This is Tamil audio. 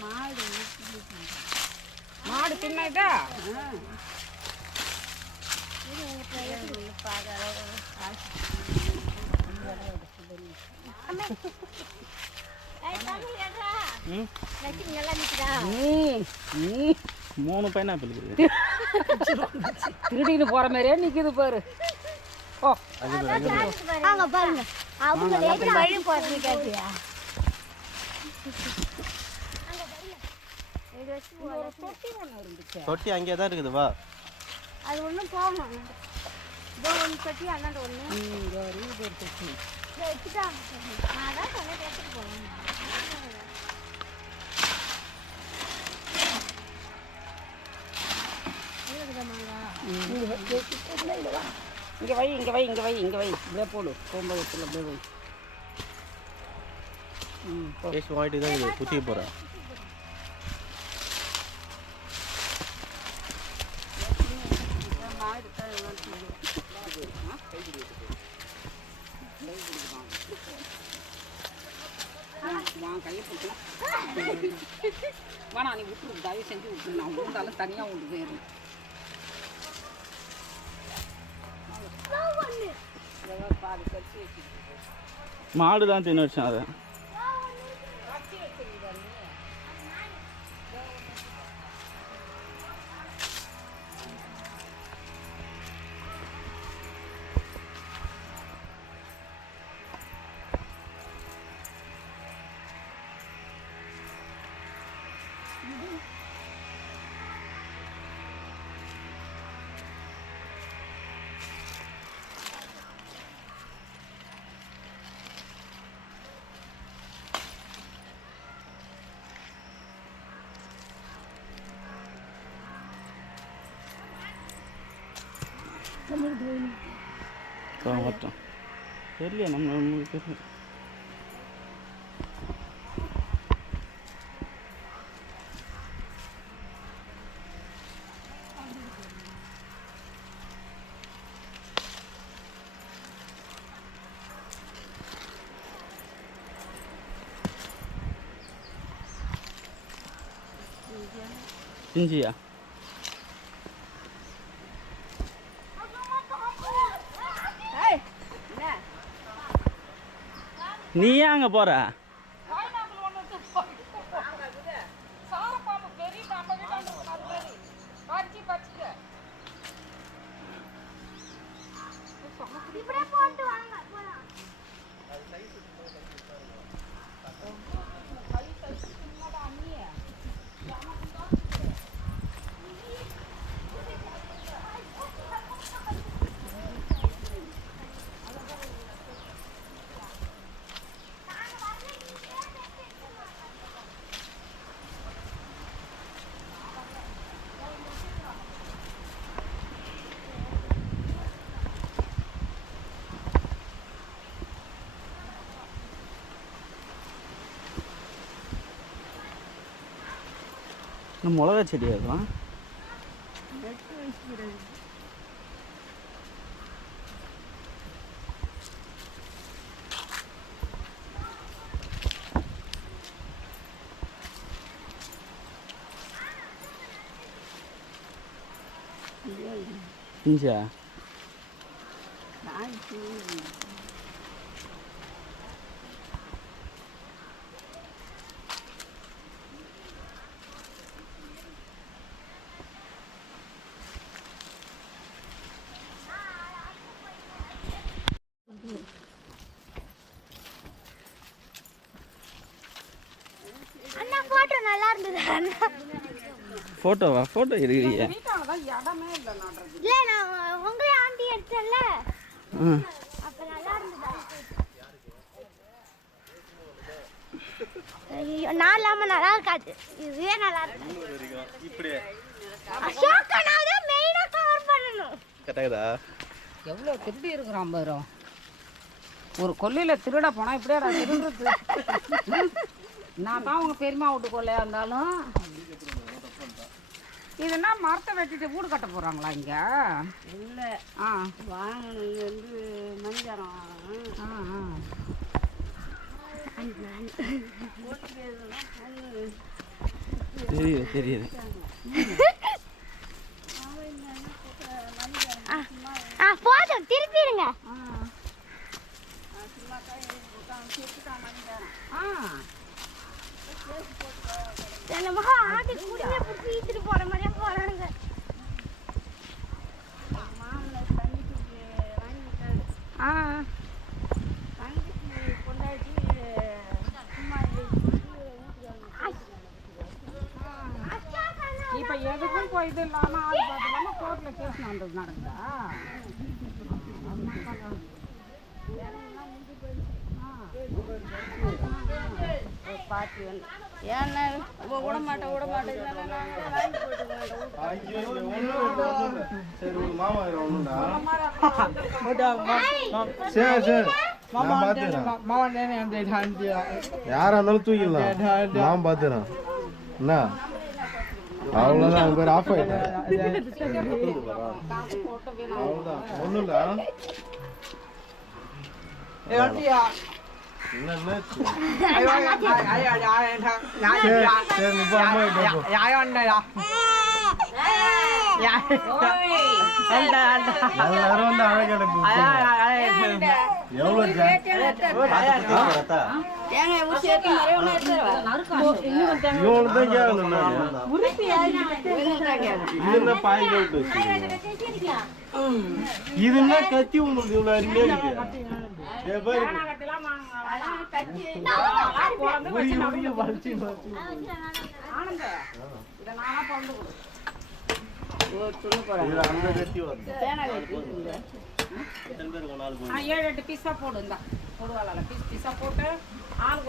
மாடு மாடு தின்னதா மூணு பைனாப்பிள் இருக்குது திருடின்னு போற மாதிரியே நிக்குது பாரு. ஓ அங்க பாருங்க. அவங்க எப்படி வழி போறது கேட்டியா தொட்டி அங்கே தான் இருக்குது வா. அது ஒன்றும் போகணும் இதோ ஒன்று கட்டி அண்ணாண்ட ஒன்று வச்சுட்டாங்க நான் தான் சொன்னேன். இங்க வை இங்க வை இங்க வை இங்க வை இப்படியே போடு கோம்பகத்தில் அப்படியே வை ம் வாங்கிட்டு தான் இது குத்தி போகிறேன் வாங்க நீ விட்டுரு தயவு செஞ்சு விட்டுரு நான் விழுந்தாலும் தனியாக விட்டு போயிடும் மாடு தான் தின்னு வச்சேன் அதை काम हटा खेल लिया ना नॉर्मल के 진지야. நீ ஏன் அங்கே போகிற இந்த மிளகா செடி அதெல்லாம் பிஞ்சா அண்ணா போட்டோ நல்லா இருந்தது அண்ணா. ஃபோட்டோவா ஃபோட்டோ இருக்கிறீங்க இல்லை நான் உங்களே ஆண்டி எடுத்தேன்ல. அப்ப நல்லா இருந்தது. ஐயோ நான் இல்லாம நல்லா இருக்காது. இதுவே நல்லா இருக்கு இப்படியே. அசோக் அண்ணா தான் மெயினா கவர் பண்ணணும். கரெக்டாகுதா எவ்வளோ திருடி இருக்கிறான் பாரு. ஒரு கொல்லையில் திருட போனால் இப்படியே நான் திருடுறது. நான் தான் உங்கள் பெரியம்மா வீட்டு கொள்ளையா இருந்தாலும்? இதுனா மரத்தை வெட்டிட்டு வீடு கட்ட போறாங்களா இங்க? இல்லை. ஆ. வாங்கணும் வந்து மஞ்சரம். ஆ ஆ. தெரியுது தெரியுது. ஆ போதும் திருப்பிடுங்க ஆ. என்னமோ ஆட்டு குடியே பிடிச்சி ஈத்துட்டு போற மாதிரியே போறானுங்க ஆ. இப்போ எதுக்கும் போய் இது ஆள் பார்த்து இல்லாம கோர்ட்ல கேஸ் நடந்தது பாத்தி வந்து ஏன்னா விட மாட்டேன் விட மாட்டேன் வாங்கி போட்டுக்க சரி உங்க மாமா ஒண்ணுடா சரி. சரி நான் பாத்துறேன் யாரா இருந்தாலும் தூக்கிடலாம். நான் பாத்துறேன் என்ன? அவ்வளவுதான் அங்க பேர் ஆஃப் ஆயிட்டேன் அவ்வளவுதான். ஒண்ணும் இல்ல. எல்லாரும் வந்து எவ்வளவு கேட்கணும். இது என்ன பாய்? இது என்ன கத்தி உங்களுக்கு இவ்வளவு அருமையா இருக்கு ஏழு எட்டு பீஸா போடுந்தா போடுவாள் பீஸ் பீஸா போட்டு ஆள்